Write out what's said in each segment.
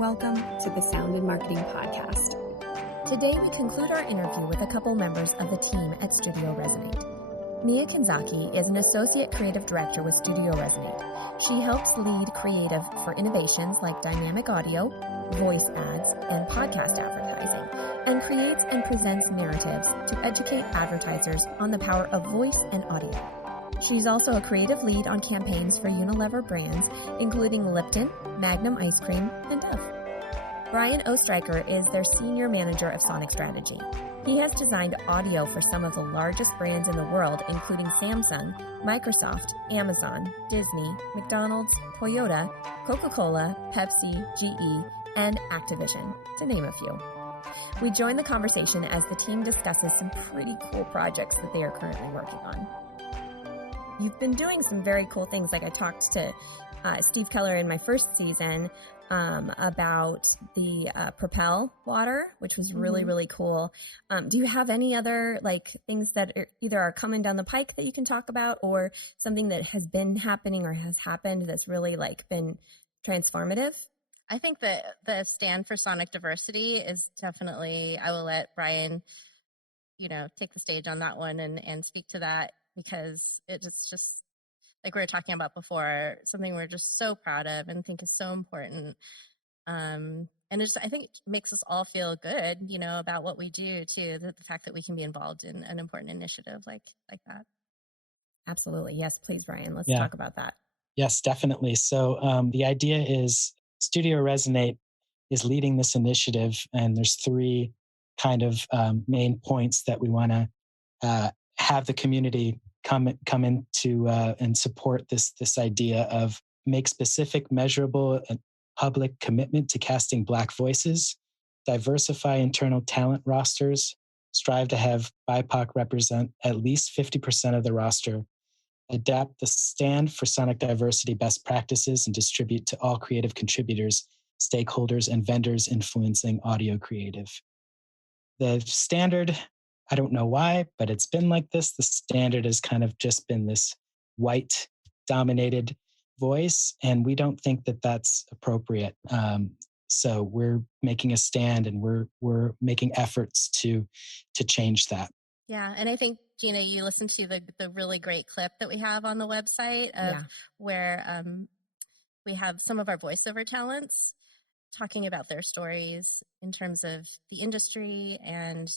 welcome to the Sound and Marketing Podcast. Today we conclude our interview with a couple members of the team at Studio Resonate. Miya Kanzaki is an Associate Creative Director with Studio Resonate. She helps lead creative for innovations like dynamic audio, voice ads, and podcast advertising, and creates and presents narratives to educate advertisers on the power of voice and audio. She's also a creative lead on campaigns for Unilever brands, including Lipton, Magnum Ice Cream, and Dove. Brian Ostreicher is their Senior Manager of Sonic Strategy. He has designed audio for some of the largest brands in the world, including Samsung, Microsoft, Amazon, Disney, McDonald's, Toyota, Coca-Cola, Pepsi, GE, and Activision, to name a few. We join the conversation as the team discusses some pretty cool projects that they are currently working on. You've been doing some very cool things. Like I talked to Steve Keller in my first season about the Propel water, which was really, really cool. Do you have any other things that either are coming down the pike that you can talk about, or something that has been happening or has happened that's really been transformative? I think that the stand for sonic diversity is definitely, I will let Brian, take the stage on that one and speak to that, because it's just, like we were talking about before, something we're just so proud of and think is so important. And I think it makes us all feel good, about what we do too, the fact that we can be involved in an important initiative like that. Absolutely. Yes, please, Brian, let's talk about that. Yes, definitely. So the idea is Studio Resonate is leading this initiative, and there's three kind of main points that we want to have the community come into and support this idea of make specific, measurable, and public commitment to casting Black voices, diversify internal talent rosters, strive to have BIPOC represent at least 50% of the roster, adapt the stand for sonic diversity best practices, and distribute to all creative contributors, stakeholders, and vendors influencing audio creative. The standard, I don't know why, but it's been like this. The standard has kind of just been this white-dominated voice, and we don't think that that's appropriate. So we're making a stand, and we're making efforts to change that. Yeah, and I think, Jeanna, you listened to the really great clip that we have on the website of where we have some of our voiceover talents talking about their stories in terms of the industry and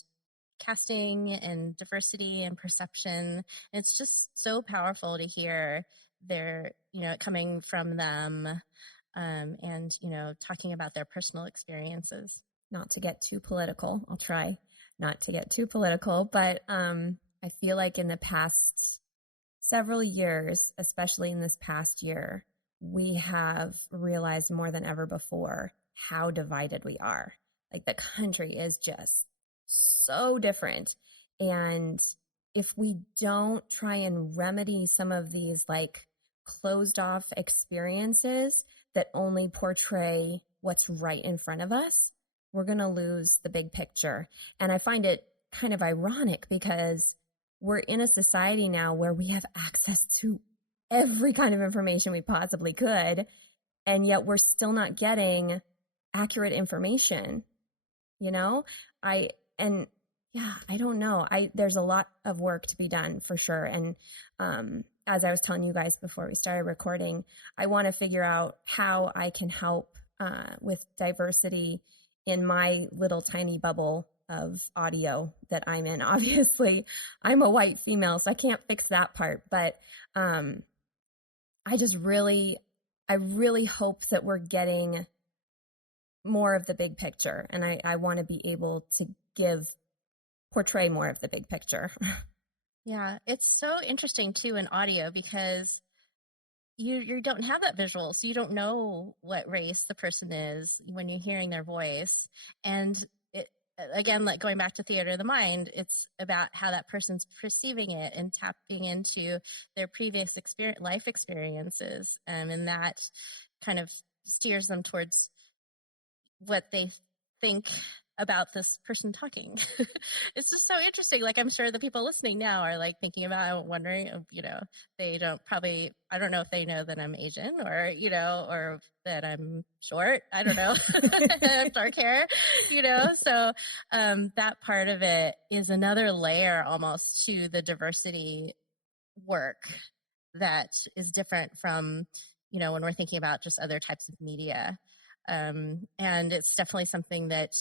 casting and diversity and perception. It's just so powerful to hear their, coming from them and, talking about their personal experiences. Not to get too political, I'll try not to get too political, but I feel like in the past several years, especially in this past year, we have realized more than ever before how divided we are. The country is just so different. And if we don't try and remedy some of these closed off experiences that only portray what's right in front of us, we're going to lose the big picture. And I find it kind of ironic because we're in a society now where we have access to every kind of information we possibly could, and yet we're still not getting accurate information. I don't know. There's a lot of work to be done for sure. And as I was telling you guys before we started recording, I want to figure out how I can help with diversity in my little tiny bubble of audio that I'm in. Obviously, I'm a white female, so I can't fix that part. But I really hope that we're getting more of the big picture. And I want to be able to portray more of the big picture. Yeah, it's so interesting too in audio because you don't have that visual, so you don't know what race the person is when you're hearing their voice. And it, again, going back to theater of the mind, it's about how that person's perceiving it and tapping into their previous life experiences, and that kind of steers them towards what they think about this person talking. It's just so interesting. Like, I'm sure the people listening now are like thinking about, wondering, they I don't know if they know that I'm Asian, or, or that I'm short. I don't know. I have dark hair, so that part of it is another layer almost to the diversity work that is different from, when we're thinking about just other types of media. And it's definitely something that,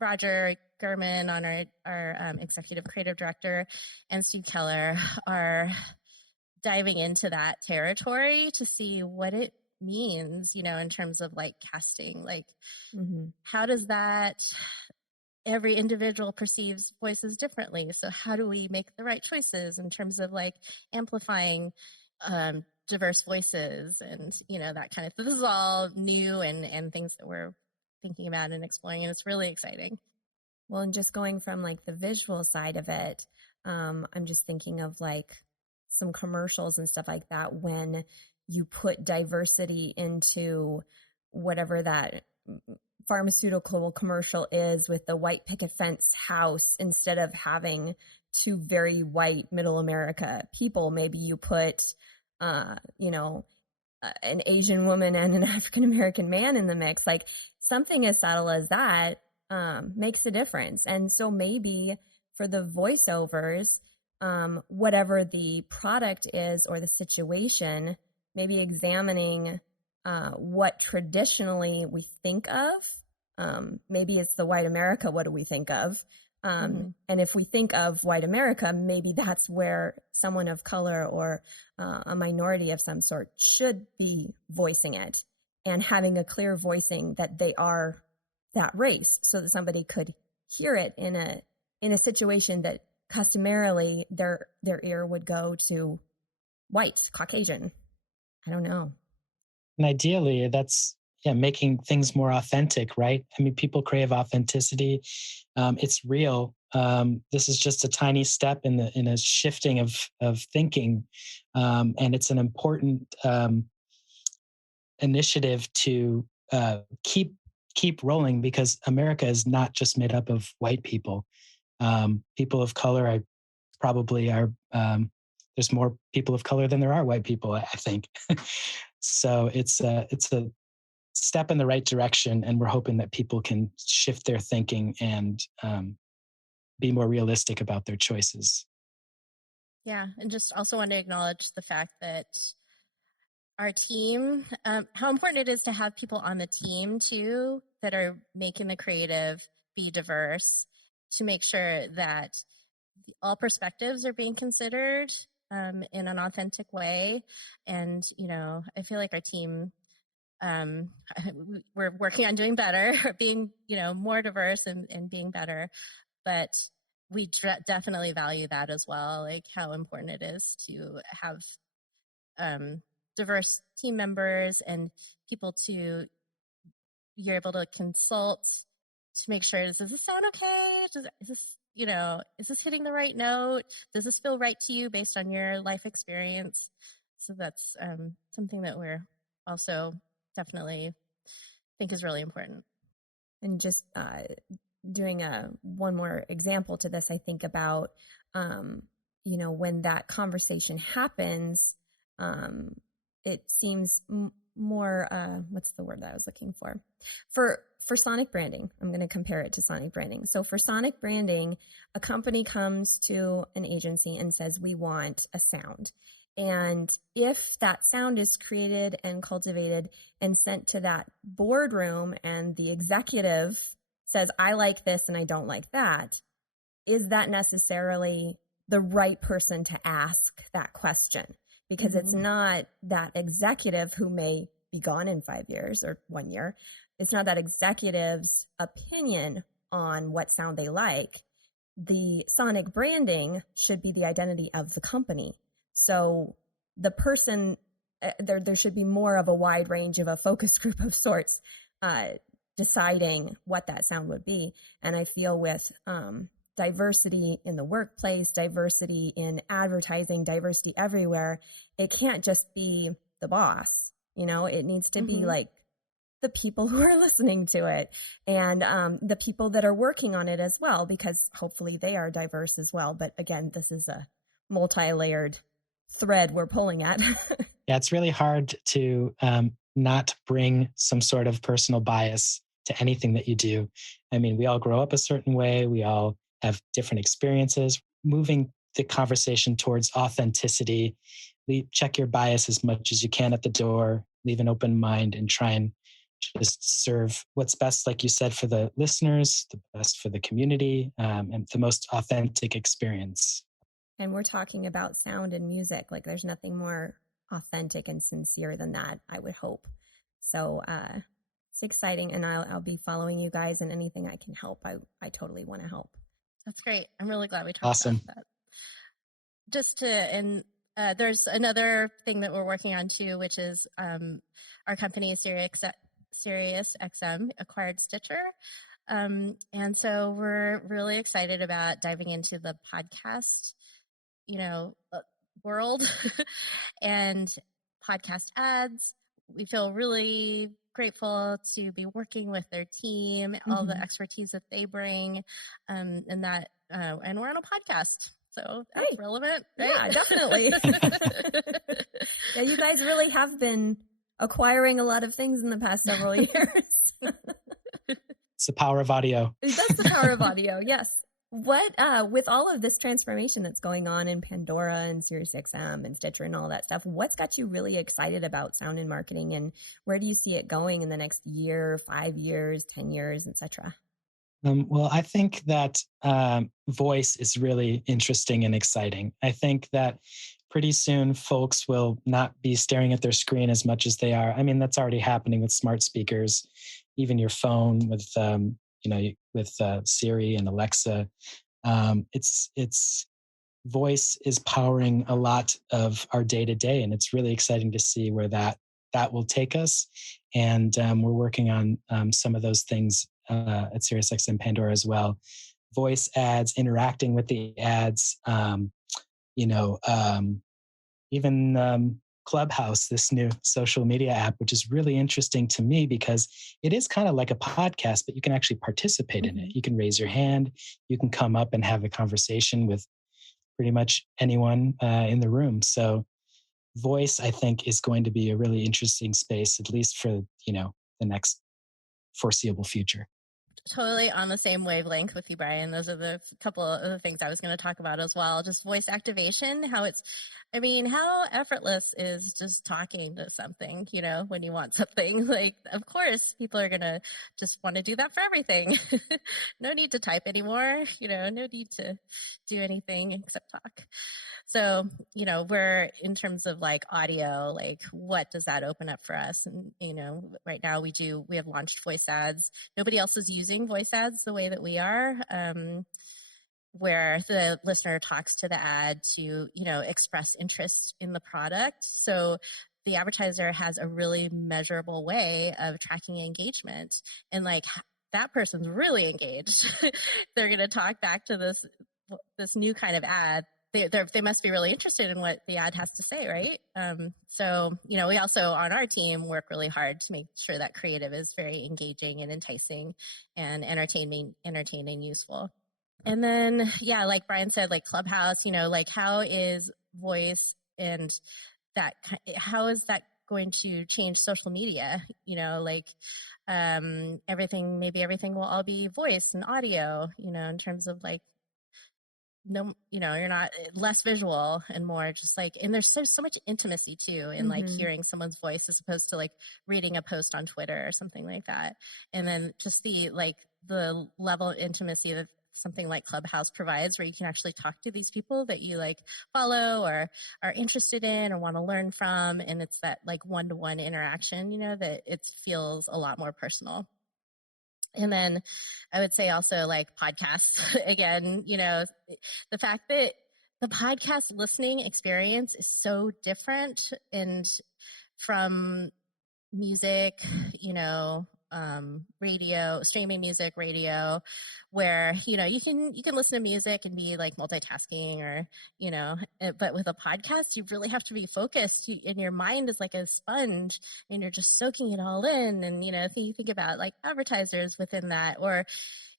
Roger Gurman, on our executive creative director, and Steve Keller are diving into that territory to see what it means, in terms of like casting, like how does that, every individual perceives voices differently. So how do we make the right choices in terms of like amplifying diverse voices and, that kind of, so this is all new and things that we're thinking about and exploring, and it's really exciting. Well, and just going from like the visual side of it, I'm just thinking of like some commercials and stuff like that, when you put diversity into whatever that pharmaceutical commercial is with the white picket fence house, instead of having two very white middle America people, maybe you put, an Asian woman and an African American man in the mix. Like, something as subtle as that makes a difference. And so maybe for the voiceovers, whatever the product is or the situation, maybe examining what traditionally we think of. Maybe it's the white America. What do we think of? And if we think of white America, maybe that's where someone of color or a minority of some sort should be voicing it, and having a clear voicing that they are that race, so that somebody could hear it in a situation that customarily their ear would go to white, Caucasian. I don't know. And ideally, that's making things more authentic, right? I mean, people crave authenticity. It's real. This is just a tiny step in a shifting of thinking, and it's an important initiative to keep rolling, because America is not just made up of white people. People of color probably are. There's more people of color than there are white people, I think. So it's a step in the right direction, and we're hoping that people can shift their thinking and be more realistic about their choices. Yeah, and just also want to acknowledge the fact that our team, how important it is to have people on the team too that are making the creative be diverse, to make sure that all perspectives are being considered in an authentic way. And, I feel like our team, we're working on doing better, being, more diverse and being better, but we definitely value that as well, like how important it is to have diverse team members and people you're able to consult to make sure, does this sound okay? Is this hitting the right note? Does this feel right to you based on your life experience? So that's something that we're also definitely think is really important. And just doing one more example to this, I think about, when that conversation happens, it seems more, what's the word that I was looking for? For sonic branding, I'm going to compare it to sonic branding. So for sonic branding, a company comes to an agency and says, we want a sound. And if that sound is created and cultivated and sent to that boardroom, and the executive says, I like this and I don't like that, is that necessarily the right person to ask that question? Because it's not that executive who may be gone in 5 years or 1 year. It's not that executive's opinion on what sound they like. The sonic branding should be the identity of the company. So the person, there should be more of a wide range of a focus group of sorts deciding what that sound would be. And I feel with diversity in the workplace, diversity in advertising, diversity everywhere, it can't just be the boss. It needs to be like the people who are listening to it and the people that are working on it as well, because hopefully they are diverse as well. But again, this is a multi-layered thread we're pulling at. Yeah, it's really hard to not bring some sort of personal bias to anything that you do. I mean, we all grow up a certain way. We all have different experiences. Moving the conversation towards authenticity, check your bias as much as you can at the door, leave an open mind, and try and just serve what's best, like you said, for the listeners, the best for the community, and the most authentic experience. And we're talking about sound and music. Like there's nothing more authentic and sincere than that, I would hope. So it's exciting, and I'll be following you guys, and anything I can help, I totally want to help. That's great. I'm really glad we talked about that. Just to, and there's another thing that we're working on too, which is our company SiriusXM acquired Stitcher. And so we're really excited about diving into the podcast, world and podcast ads. We feel really grateful to be working with their team, all the expertise that they bring, and we're on a podcast. So that's relevant, right? Yeah, definitely. Yeah, you guys really have been acquiring a lot of things in the past several years. It's the power of audio. That's the power of audio, yes. What, with all of this transformation that's going on in Pandora and SiriusXM and Stitcher and all that stuff, what's got you really excited about sound and marketing, and where do you see it going in the next year, 5 years, 10 years, etc.? Well, I think that voice is really interesting and exciting. I think that pretty soon folks will not be staring at their screen as much as they are. I mean, that's already happening with smart speakers, even your phone with Siri and Alexa. It's voice is powering a lot of our day to day, and it's really exciting to see where that will take us. And we're working on some of those things at SiriusXM Pandora as well. Voice ads, interacting with the ads, even Clubhouse, this new social media app, which is really interesting to me because it is kind of like a podcast, but you can actually participate in it. You can raise your hand, you can come up and have a conversation with pretty much anyone in the room. So voice, I think, is going to be a really interesting space, at least for, the next foreseeable future. Totally on the same wavelength with you, Brian. Those are the couple of the things I was going to talk about as well. Just voice activation, how effortless is just talking to something, when you want something. Like, of course, people are going to just want to do that for everything. No need to type anymore, no need to do anything except talk. So, we're in terms of like audio, like what does that open up for us? And, right now we have launched voice ads. Nobody else is using voice ads the way that we are, where the listener talks to the ad to, express interest in the product. So the advertiser has a really measurable way of tracking engagement, and like that person's really engaged. They're going to talk back to this new kind of ad. They must be really interested in what the ad has to say, right? So, we also on our team work really hard to make sure that creative is very engaging and enticing and entertaining, useful. And then, yeah, like Brian said, like Clubhouse, like how is voice and how is that going to change social media? Everything will all be voice and audio, in terms of like, no, you're not less visual and more just like, and there's so much intimacy too in like hearing someone's voice as opposed to like reading a post on Twitter or something like that. And then just the level of intimacy that something like Clubhouse provides, where you can actually talk to these people that you like follow or are interested in or want to learn from. And it's that like one-to-one interaction, that it feels a lot more personal. And then I would say also like podcasts, again, the fact that the podcast listening experience is so different and from music, radio, streaming music, radio, where, you can listen to music and be like multitasking or, but with a podcast, you really have to be focused, and your mind is like a sponge and you're just soaking it all in. And, think about like advertisers within that, or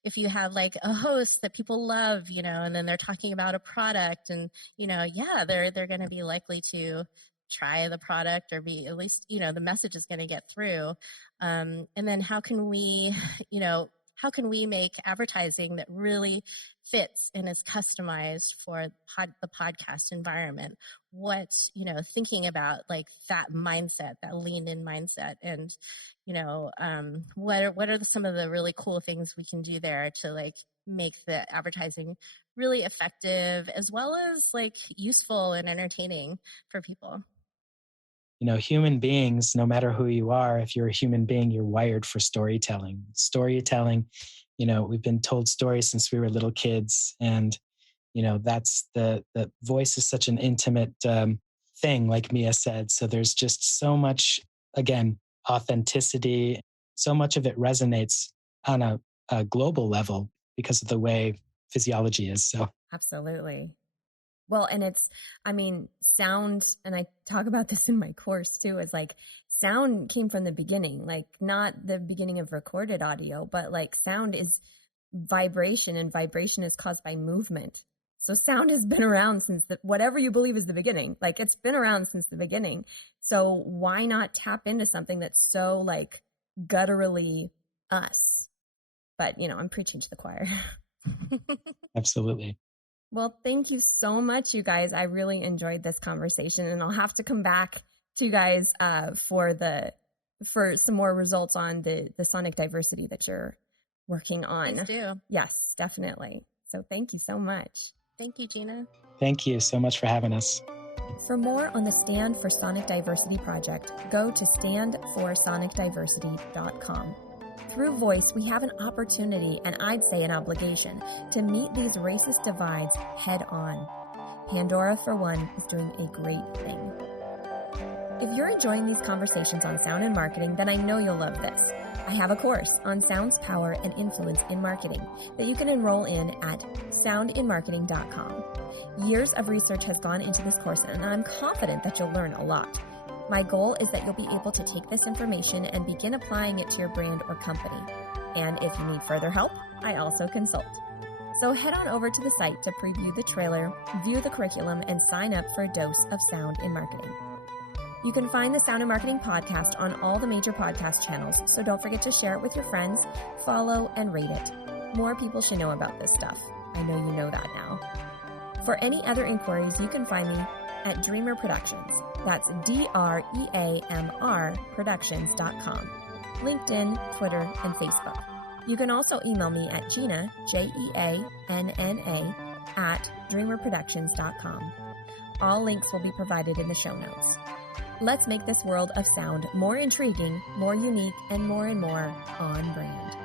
if you have like a host that people love, and then they're talking about a product and, they're going to be likely to try the product or be at least, the message is going to get through. And then how can we make advertising that really fits and is customized for the podcast environment? Thinking about like that mindset, that lean in mindset, and, what are some of the really cool things we can do there to like make the advertising really effective as well as like useful and entertaining for people? Human beings, no matter who you are, if you're a human being, you're wired for storytelling. Storytelling, we've been told stories since we were little kids. And, that's the voice is such an intimate thing, like Mia said. So there's just so much, again, authenticity. So much of it resonates on a global level because of the way physiology is. So absolutely. Well, and sound, and I talk about this in my course too, is like sound came from the beginning, like not the beginning of recorded audio, but like sound is vibration, and vibration is caused by movement. So sound has been around since whatever you believe is the beginning, like it's been around since the beginning. So why not tap into something that's so like gutturally us? But, I'm preaching to the choir. Absolutely. Well, thank you so much, you guys. I really enjoyed this conversation, and I'll have to come back to you guys for some more results on the sonic diversity that you're working on. Please do. Yes, definitely. So thank you so much. Thank you, Jeanna. Thank you so much for having us. For more on the Stand for Sonic Diversity project, go to standforsonicdiversity.com. Through voice, we have an opportunity, and I'd say an obligation, to meet these racist divides head on. Pandora, for one, is doing a great thing. If you're enjoying these conversations on sound and marketing, then I know you'll love this. I have a course on sound's power and influence in marketing that you can enroll in at soundinmarketing.com. Years of research has gone into this course, and I'm confident that you'll learn a lot. My goal is that you'll be able to take this information and begin applying it to your brand or company. And if you need further help, I also consult. So head on over to the site to preview the trailer, view the curriculum, and sign up for a dose of sound in marketing. You can find the Sound in Marketing podcast on all the major podcast channels, so don't forget to share it with your friends, follow, and rate it. More people should know about this stuff. I know you know that now. For any other inquiries, you can find me at Dreamr Productions. That's DREAMR Productions.com. LinkedIn, Twitter, and Facebook. You can also email me at Jeanna, JEANNA, at dreamrproductions.com. All links will be provided in the show notes. Let's make this world of sound more intriguing, more unique, and more on brand.